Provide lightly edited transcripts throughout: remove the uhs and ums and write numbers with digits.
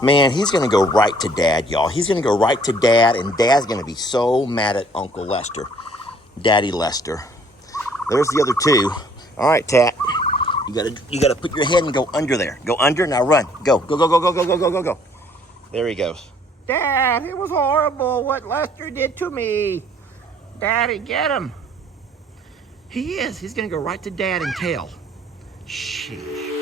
Man, he's going to go right to Dad, y'all. He's going to go right to Dad, and Dad's going to be so mad at Uncle Lester. Daddy Lester. There's the other two. All right, Tat. You gotta put your head and go under there. Go under, now run. Go, go, go, go, go, go, go, go, go, go. There he goes. Dad, it was horrible what Lester did to me. Daddy, get him. He is. He's gonna go right to Dad and tell. Sheesh.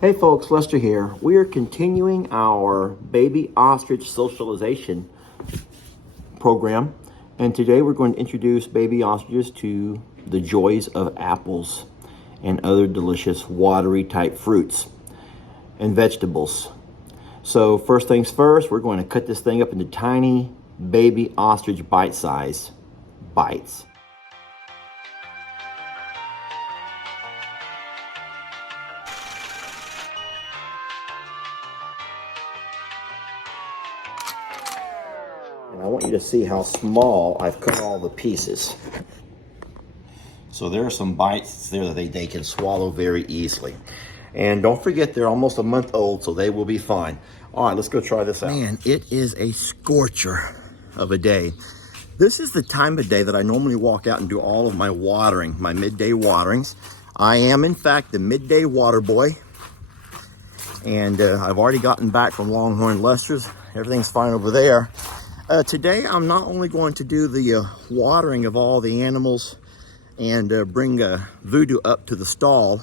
Hey folks, Lester here. We are continuing our baby ostrich socialization program, and today we're going to introduce baby ostriches to the joys of apples and other delicious watery type fruits and vegetables. So first things first, we're going to cut this thing up into tiny baby ostrich bite-sized bites. I want you to see how small I've cut all the pieces. So there are some bites there that they can swallow very easily. And don't forget, they're almost a month old, so they will be fine. All right, let's go try this out. Man, it is a scorcher of a day. This is the time of day that I normally walk out and do all of my watering, my midday waterings. I am, in fact, the midday water boy. And I've already gotten back from Longhorn Lester's. Everything's fine over there. Today, I'm not only going to do the watering of all the animals and bring Voodoo up to the stall,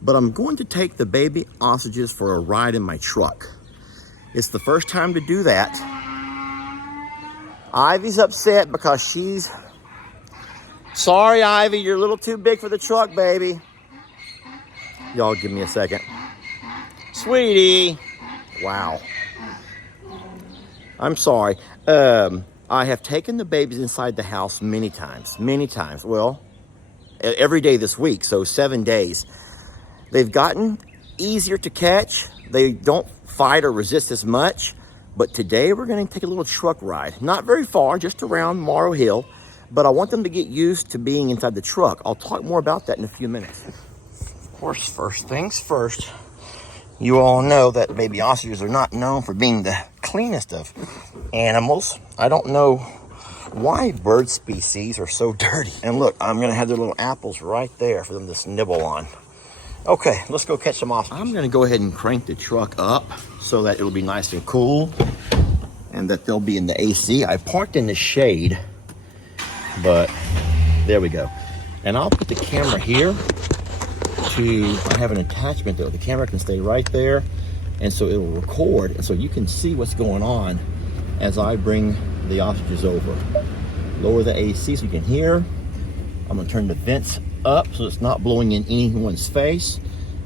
but I'm going to take the baby ostriches for a ride in my truck. It's the first time to do that. Ivy's upset because she's... Sorry, Ivy, you're a little too big for the truck, baby. Y'all give me a second. Sweetie. Wow. I'm sorry. I have taken the babies inside the house many times. Well, every day this week, so 7 days. They've gotten easier to catch. They don't fight or resist as much. But today we're going to take a little truck ride. Not very far, just around Morrow Hill. But I want them to get used to being inside the truck. I'll talk more about that in a few minutes. Of course, first things first. You all know that baby ostriches are not known for being the cleanest of animals. I don't know why bird species are so dirty. And look, I'm gonna have their little apples right there for them to nibble on. Okay, let's go catch some ostriches. I'm gonna go ahead and crank the truck up so that it'll be nice and cool and that they'll be in the AC. I parked in the shade, but there we go. And I'll put the camera here. I have an attachment though. The camera can stay right there, and so it will record, and so you can see what's going on as I bring the ostriches over. Lower the AC so you can hear. I'm gonna turn the vents up so it's not blowing in anyone's face.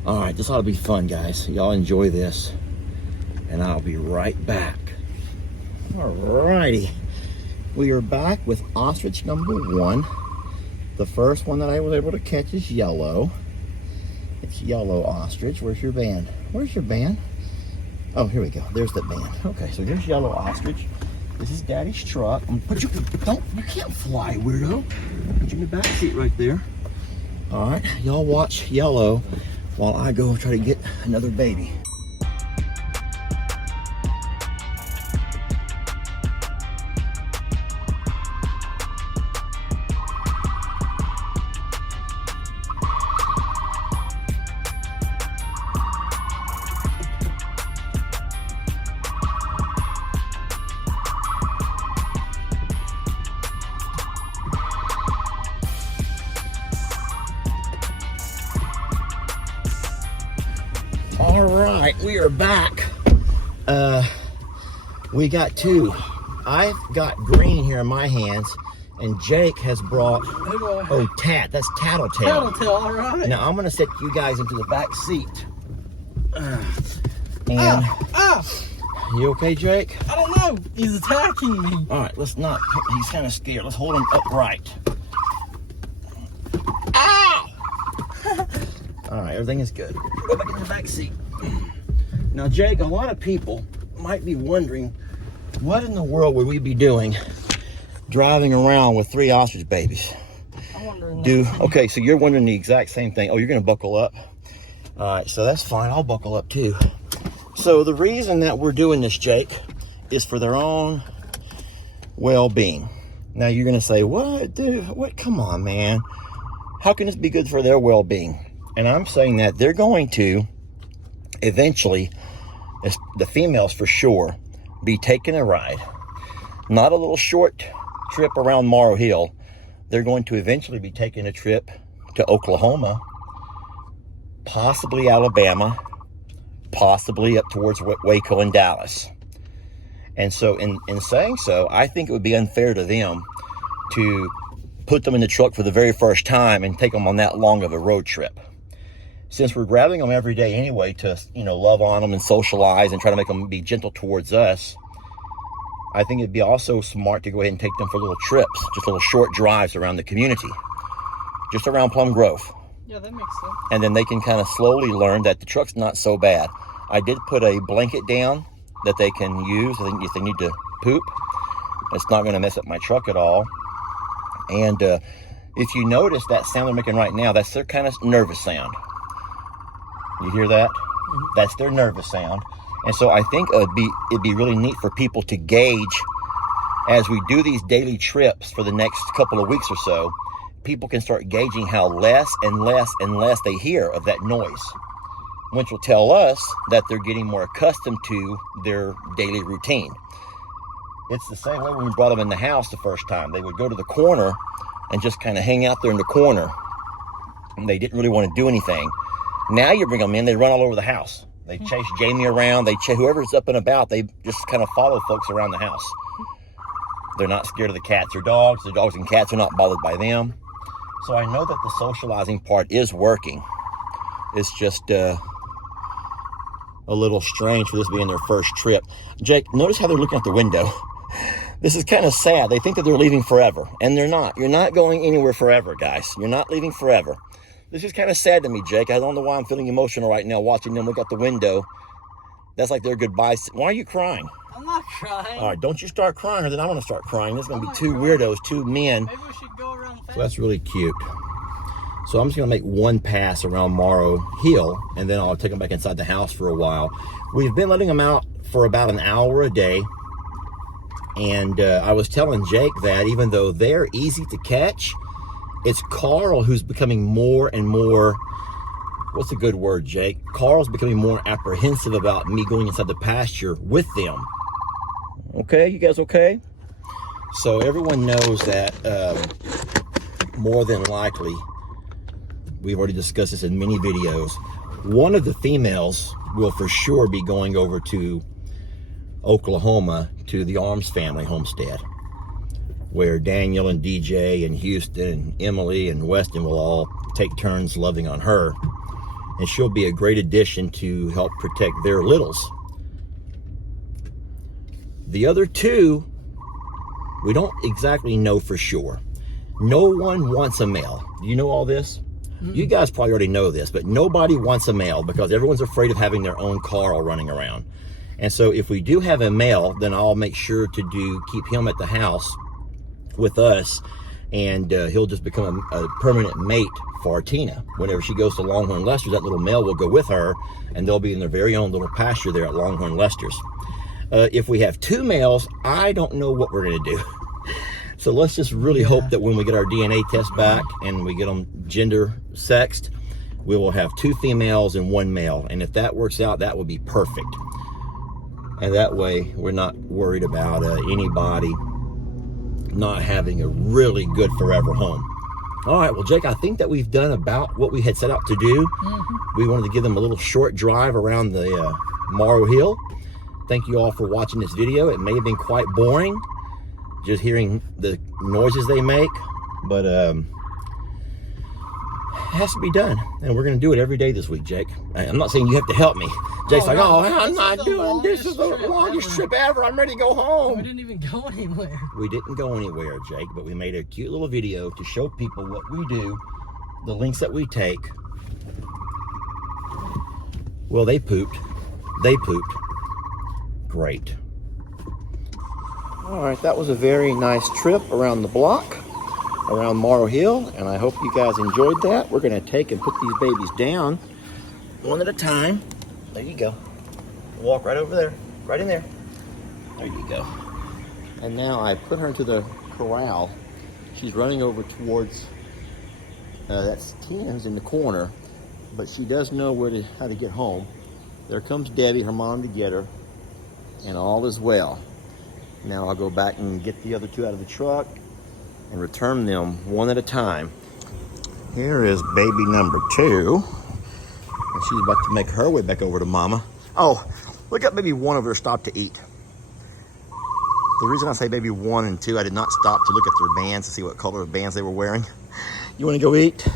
All right, this ought to be fun, guys. Y'all enjoy this, and I'll be right back. All righty, we are back with ostrich number 1. The first one that I was able to catch is yellow. It's yellow ostrich. Where's your band? Where's your band? Oh, here we go. There's the band. Okay, so here's yellow ostrich. This is Daddy's truck. I'm gonna put you. You can't fly, weirdo. Put you in the back seat right there. All right, y'all watch yellow while I go try to get another baby. All right, we are back. We got 2. I've got green here in my hands, and Jake has brought, Tat, that's Tattletale. Tattletale, all right. Now I'm gonna set you guys into the back seat. You okay, Jake? I don't know, he's attacking me. All right, let's not, he's kind of scared. Let's hold him upright. Ow! All right, everything is good. Go back in the back seat. Now, Jake, a lot of people might be wondering, what in the world would we be doing driving around with 3 ostrich babies? I'm wondering wondering. Okay, so you're wondering the exact same thing. Oh, you're going to buckle up? All right, so that's fine. I'll buckle up too. So the reason that we're doing this, Jake, is for their own well-being. Now you're going to say, what, dude? What? Come on, man. How can this be good for their well-being? And I'm saying that they're going to eventually, the females for sure, be taking a ride. Not a little short trip around Morrow Hill. They're going to eventually be taking a trip to Oklahoma, possibly Alabama, possibly up towards Waco and Dallas. And so in saying so, I think it would be unfair to them to put them in the truck for the very first time and take them on that long of a road trip. Since we're grabbing them every day anyway to, love on them and socialize and try to make them be gentle towards us, I think it'd be also smart to go ahead and take them for little trips, just little short drives around the community, just around Plum Grove. Yeah, that makes sense. And then they can kind of slowly learn that the truck's not so bad. I did put a blanket down that they can use if they need to poop. It's not going to mess up my truck at all. And if you notice that sound they're making right now, that's their kind of nervous sound. You hear that? Mm-hmm. That's their nervous sound. And so I think it'd be really neat for people to gauge as we do these daily trips for the next couple of weeks or so. People can start gauging how less and less and less they hear of that noise, which will tell us that they're getting more accustomed to their daily routine. It's the same way when we brought them in the house the first time. They would go to the corner and just kind of hang out there in the corner. And they didn't really want to do anything. Now you bring them in, they run all over the house. They chase Jamie around. They chase whoever's up and about. They just kind of follow folks around the house. They're not scared of the cats or dogs. The dogs and cats are not bothered by them. So I know that the socializing part is working. It's just a little strange for this being their first trip. Jake, notice how they're looking out the window. This is kind of sad. They think that they're leaving forever, and they're not. You're not going anywhere forever, guys. You're not leaving forever. This is kind of sad to me, Jake. I don't know why I'm feeling emotional right now watching them look out the window. That's like their goodbye. Why are you crying? I'm not crying. All right, don't you start crying, or then I'm going to start crying. There's going to be two weirdos, two men. Maybe we should go around fast. So that's really cute. So I'm just going to make one pass around Morrow Hill, and then I'll take them back inside the house for a while. We've been letting them out for about an hour a day. And I was telling Jake that even though they're easy to catch, it's Carl who's becoming more and more, what's a good word, Jake? Carl's becoming more apprehensive about me going inside the pasture with them. Okay, you guys okay? So everyone knows that more than likely, we've already discussed this in many videos, one of the females will for sure be going over to Oklahoma to the Arms family homestead, where Daniel and DJ and Houston and Emily and Weston will all take turns loving on her. And she'll be a great addition to help protect their littles. The other two, we don't exactly know for sure. No one wants a male. Do you know all this? Mm-hmm. You guys probably already know this, but nobody wants a male because everyone's afraid of having their own Carl running around. And so if we do have a male, then I'll make sure to keep him at the house with us, and he'll just become a permanent mate for Tina. Whenever she goes to Longhorn Lester's, that little male will go with her, and they'll be in their very own little pasture there at Longhorn Lester's. If we have two males, I don't know what we're going to do. So let's just really hope that when we get our DNA test back and we get them gender sexed, we will have two females and one male. And if that works out, that would be perfect. And that way, we're not worried about anybody not having a really good forever home. All right, well, Jake, I think that we've done about what we had set out to do. Mm-hmm. We wanted to give them a little short drive around the Morrow Hill. Thank you all for watching this video. It may have been quite boring, just hearing the noises they make, but it has to be done, and we're going to do it every day this week, Jake. I'm not saying you have to help me. Jake's like, oh, I'm not doing this. This is the longest trip ever. I'm ready to go home. We didn't even go anywhere. We didn't go anywhere, Jake, but we made a cute little video to show people what we do, the links that we take. Well, they pooped. They pooped. Great. All right, that was a very nice trip around the block. around Morrow Hill, and I hope you guys enjoyed that. We're gonna take and put these babies down one at a time. There you go. Walk right over there, right in there. There you go. And now I put her into the corral. She's running over towards, that's Tina's in the corner, but she does know how to get home. There comes Debbie, her mom, to get her, and all is well. Now I'll go back and get the other two out of the truck and return them one at a time. Here is baby number 2. And she's about to make her way back over to mama. Oh, look at baby 1 over there stop to eat. The reason I say baby 1 and 2, I did not stop to look at their bands to see what color of bands they were wearing. You wanna go eat?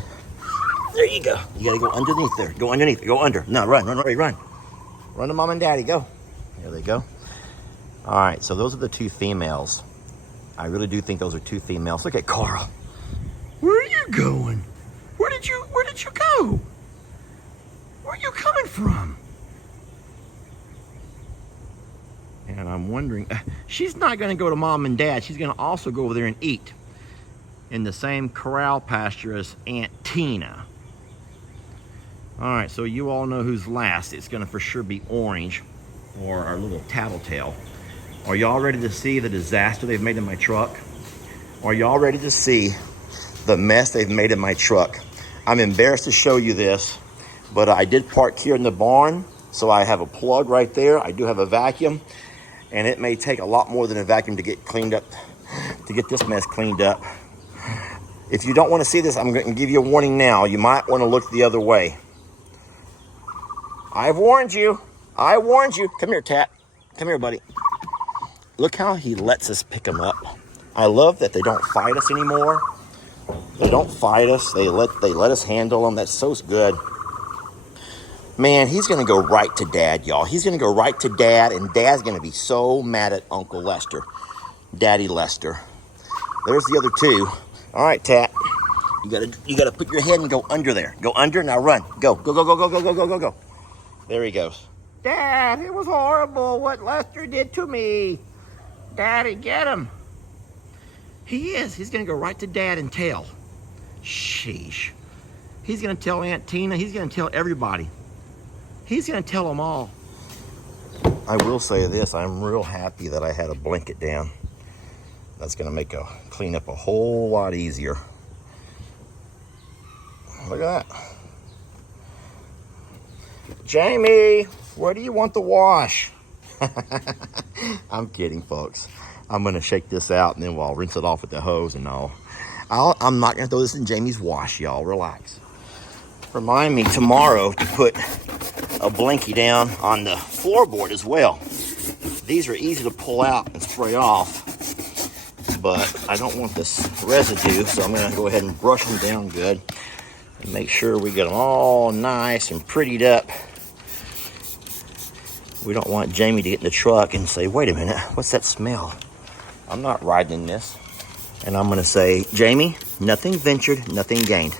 There you go. You gotta go underneath there. Go underneath, go under. No, run. Run to mom and daddy, go. There they go. All right, so those are the 2 females. I really do think those are 2 females. Look at Carl. Where are you going? Where did you go? Where are you coming from? And I'm wondering, she's not gonna go to mom and dad. She's gonna also go over there and eat in the same corral pasture as Aunt Tina. All right, so you all know who's last. It's gonna for sure be Orange or our little tattletale. Are y'all ready to see the disaster they've made in my truck? Are y'all ready to see the mess they've made in my truck? I'm embarrassed to show you this, but I did park here in the barn, so I have a plug right there. I do have a vacuum, and it may take a lot more than a vacuum to get cleaned up, to get this mess cleaned up. If you don't want to see this, I'm going to give you a warning now. You might want to look the other way. I've warned you. I warned you. Come here, Tat. Come here, buddy. Look how he lets us pick him up. I love that they don't fight us anymore. They don't fight us. They let us handle them. That's so good. Man, he's going to go right to Dad, y'all. He's going to go right to Dad, and Dad's going to be so mad at Uncle Lester. Daddy Lester. There's the other 2. All right, Tat. You gotta put your head and go under there. Go under, now run. Go. There he goes. Dad, it was horrible what Lester did to me. Daddy, get him. He is. He's going to go right to Dad and tell. Sheesh. He's going to tell Aunt Tina. He's going to tell everybody. He's going to tell them all. I will say this. I'm real happy that I had a blanket down. That's going to make clean up a whole lot easier. Look at that. Jamie, where do you want the wash? I'm kidding, folks. I'm going to shake this out, and then I'll rinse it off with the hose and all. I'm not going to throw this in Jamie's wash, y'all. Relax. Remind me tomorrow to put a blankie down on the floorboard as well. These are easy to pull out and spray off, but I don't want this residue, so I'm going to go ahead and brush them down good and make sure we get them all nice and prettied up. We don't want Jamie to get in the truck and say, wait a minute, what's that smell? I'm not riding in this. And I'm going to say, Jamie, nothing ventured, nothing gained.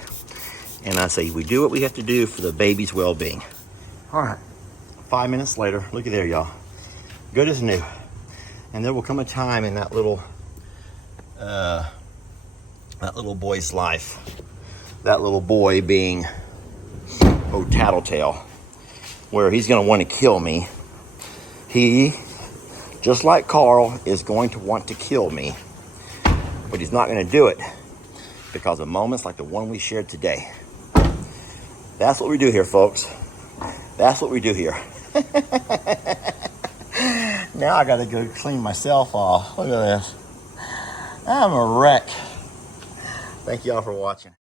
And I say, we do what we have to do for the baby's well-being. All right, 5 minutes later, looky there, y'all. Good as new. And there will come a time in that little boy's life, that little boy being, Tattletale, where he's going to want to kill me. He, just like Carl, is going to want to kill me. But he's not going to do it because of moments like the one we shared today. That's what we do here, folks. That's what we do here. Now I got to go clean myself off. Look at this. I'm a wreck. Thank y'all for watching.